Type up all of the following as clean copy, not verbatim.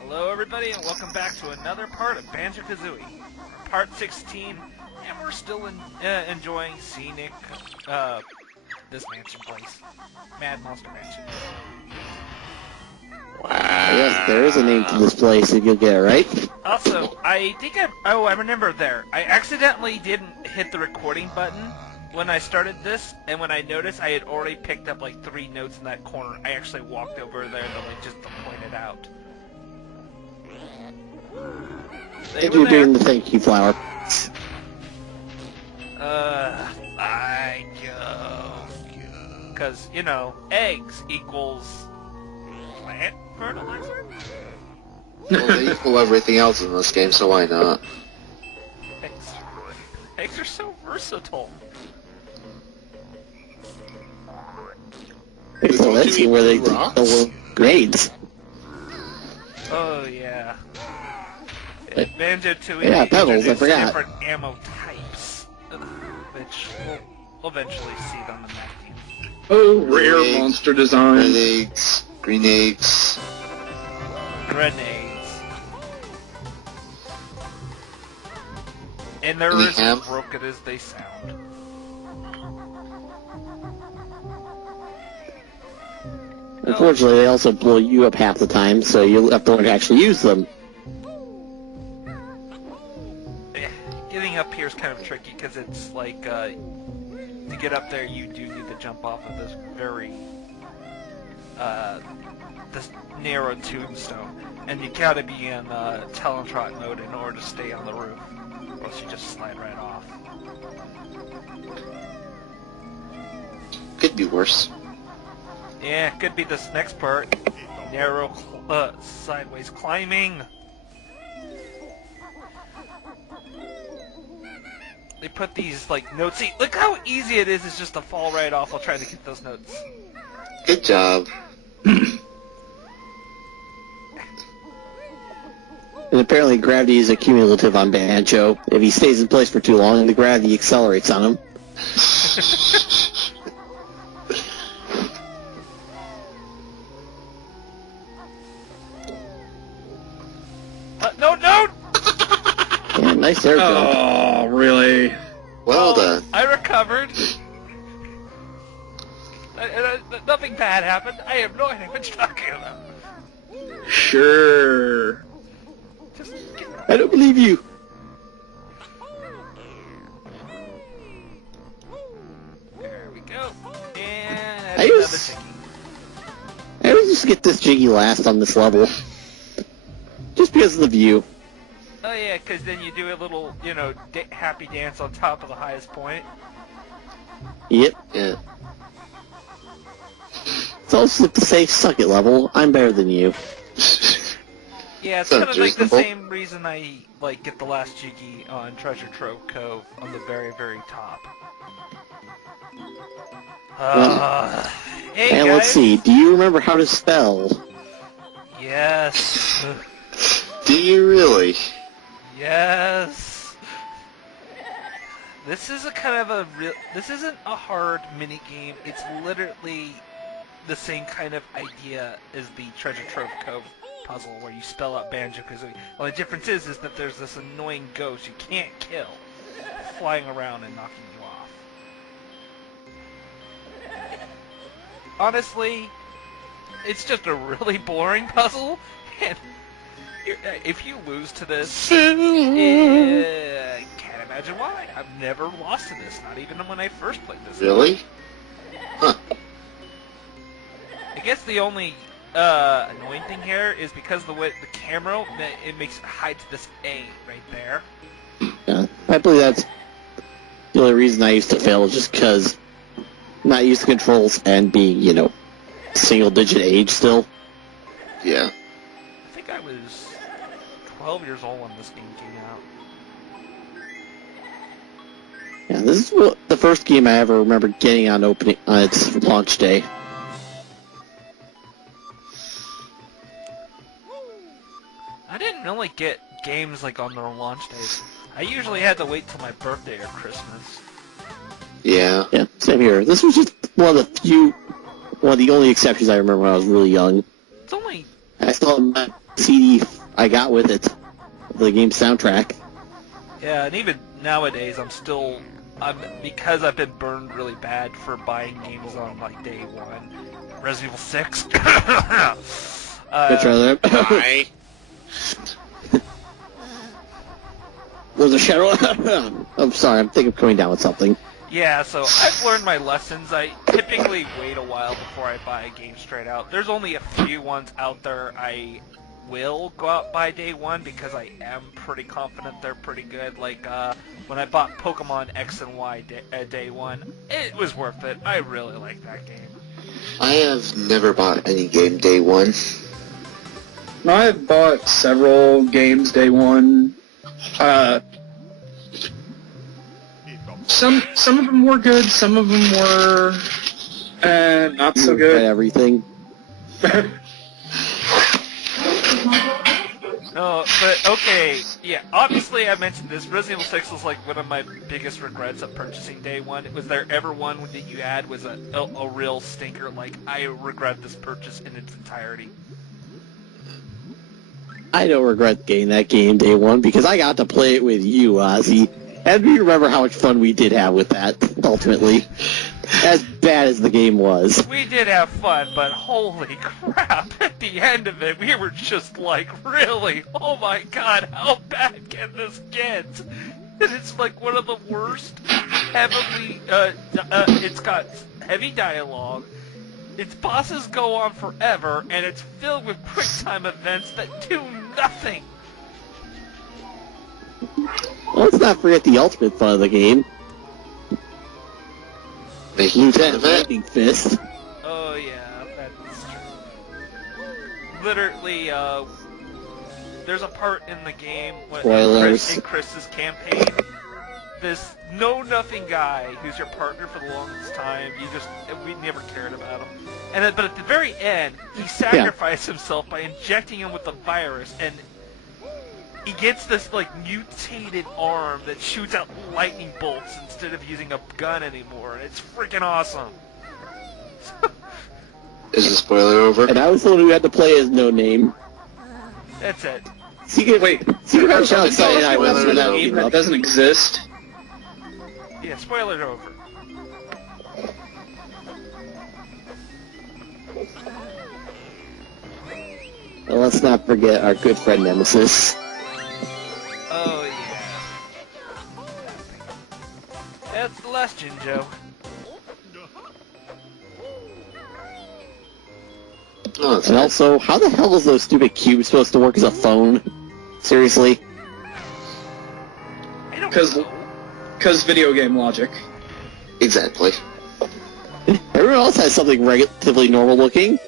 Hello everybody and welcome back to another part of Banjo Kazooie, part 16, and we're still enjoying scenic, this mansion place, Mad Monster Mansion. Wow. Yes, there is a name to this place if you'll get it right. Also, I remember there, I accidentally didn't hit the recording button when I started this, and when I noticed I had already picked up like 3 notes in that corner, I actually walked over there just to point it out. And you're doing the thank you flower. I go. Because, you know, eggs equals plant fertilizer? Well, they equal everything else in this game, so why not? Eggs are so versatile. So let's see where they get the grades. Oh, yeah. Banjo Kazooie pebbles, I forgot. different ammo types, which we'll eventually see on the map. Oh, rare monster design. Grenades. And they're as broken as they sound. Unfortunately, they also blow you up half the time, so you'll have to learn to actually use them. Getting up here is kind of tricky because it's like, to get up there you do need to jump off of this very, this narrow tombstone. And you gotta be in, Teletrot mode in order to stay on the roof, or else you just slide right off. Could be worse. Yeah, could be this next part. Narrow, sideways climbing. They put these, like, notes. See, look how easy it is just to fall right off while trying to get those notes. Good job. And apparently gravity is accumulative on Banjo. If he stays in place for too long, the gravity accelerates on him. No! Yeah, nice air jump. Oh, really? Well done. I recovered. Nothing bad happened. I have no idea what you're talking about. Sure. Just I don't believe you. there we go. And I another always Jiggy. just get this Jiggy last on this level. Just because of the view. Oh yeah, because then you do a little, you know, happy dance on top of the highest point. Yep. Yeah. It's also the safe suck it level. I'm better than you. Yeah, it's Sounds kind of like the reasonable. same reason I like get the last Jiggy on Treasure Trove Cove on the very, very top. Hey And guys. let's see. Do you remember how to spell? Yes. Do you really? Yes. This is a kind of a real. This isn't a hard mini game. It's literally the same kind of idea as the Treasure Trove Cove puzzle, where you spell out Banjo Kazooie. Well, the difference is that there's this annoying ghost you can't kill, flying around and knocking you off. Honestly, it's just a really boring puzzle, and if you lose to this, can't imagine why. I've never lost to this, not even when I first played this. Really? Huh. I guess the only annoying thing here is because the way the camera, it makes it hide to this A right there. Yeah, I believe that's the only reason I used to fail, just because I'm not used to controls and being, you know, single-digit age still. Yeah. I think I was 12 years old when this game came out. Yeah, this is the first game I ever remember getting on its launch day. I didn't really get games like on their launch days. I usually had to wait till my birthday or Christmas. Yeah. Yeah, same here. This was just one of the only exceptions I remember when I was really young. It's only I still have CD I got with it, the game soundtrack. Yeah, and even nowadays, because I've been burned really bad for buying games on like day one. Resident Evil 6. Good try there. Bye. Was a shadow? I'm sorry, I think I'm coming down with something. Yeah, so I've learned my lessons. I typically wait a while before I buy a game straight out. There's only a few ones out there I will go out by day one because I am pretty confident they're pretty good. Like when I bought Pokemon X and Y day one, it was worth it. I really like that game. I have never bought any game day one. I bought several games day one. Some of them were good, some of them were not so Tried good. everything. No, but okay, yeah, obviously I mentioned this. Resident Evil 6 was like one of my biggest regrets of purchasing day one. Was there ever one that you had was a real stinker? Like, I regret this purchase in its entirety. I don't regret getting that game day one because I got to play it with you, Ozzy. And you remember how much fun we did have with that, ultimately. As bad as the game was. We did have fun, but holy crap, at the end of it, we were just like, really? Oh my god, how bad can this get? And it's like one of the worst, it's got heavy dialogue, its bosses go on forever, and it's filled with quick time events that do nothing. Let's not forget the ultimate fun of the game. Making fun Lieutenant of it. Lightning Fist. Oh yeah, that's true. Literally, there's a part in the game Spoilers. in Chris's campaign. This know-nothing guy who's your partner for the longest time, we never cared about him. But at the very end, he sacrificed himself by injecting him with the virus, and he gets this like mutated arm that shoots out lightning bolts instead of using a gun anymore, and it's freaking awesome. Is the spoiler over? And I was the one who had to play as No Name. That's it. See, you guys how excited I was Spoiler when that alert. came That up. doesn't exist. Yeah, spoiler's over. Well, let's not forget our good friend Nemesis. Oh yeah. That's the last Jinjo. Oh, that's And nice. also, how the hell is those stupid cubes supposed to work as a phone? Seriously? I don't 'Cause- know. Because video game logic. Exactly. Everyone else has something relatively normal looking.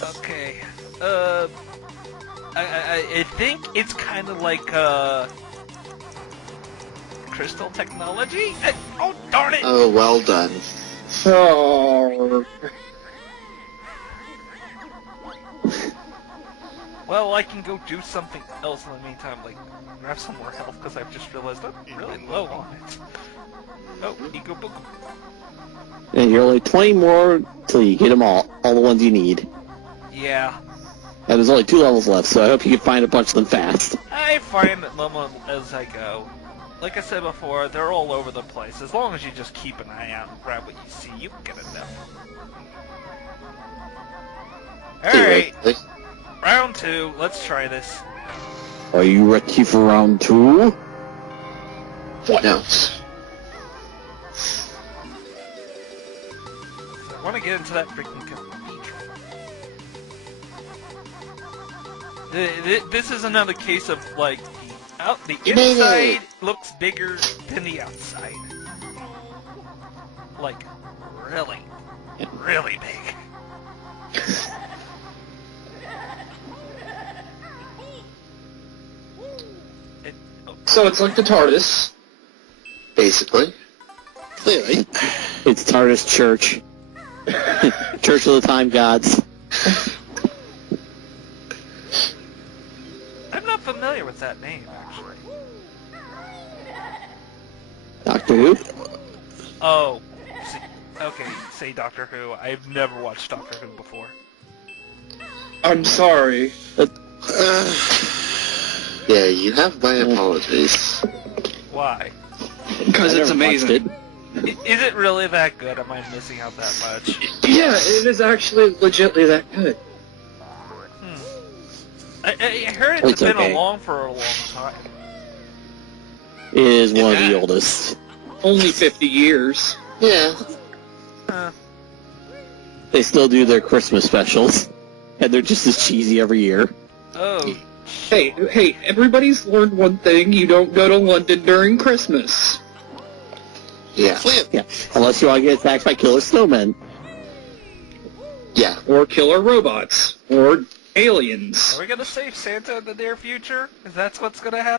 Okay. I think it's kind of like crystal technology. Oh darn it! Oh, well done. Oh. Well, I can go do something else in the meantime, like grab some more health, because I've just realized I'm really low on it. Oh, Eco Book. And you're only 20 more till you get them all the ones you need. Yeah. And there's only 2 levels left, so I hope you can find a bunch of them fast. I find that level as I go. Like I said before, they're all over the place. As long as you just keep an eye out and grab what you see, you can get enough. Alright, Theoretically. round 2. Let's try this. Are you ready for round 2? What? No. I want to get into that freaking cathedral. This is another case of, like, the You made inside it. looks bigger than the outside. Like, really, really big. So it's like the TARDIS. Basically. Clearly. It's TARDIS Church. Church of the Time Gods. I'm not familiar with that name, actually. Doctor Who? Oh, see, okay, say Doctor Who. I've never watched Doctor Who before. I'm sorry. Yeah, you have my apologies. Why? Because I it's never watched amazing. Is it really that good? Am I missing out that much? Yeah, it is actually legitly that good. I heard it's It's been okay. along for a long time. It is one of the oldest. Only 50 years. Yeah. They still do their Christmas specials, and they're just as cheesy every year. Oh. Hey, everybody's learned one thing. You don't go to London during Christmas. Yeah. Yeah, unless you want to get attacked by killer snowmen. Yeah. Or killer robots. Or Are aliens. we gonna save Santa in the near future? Is that what's gonna happen?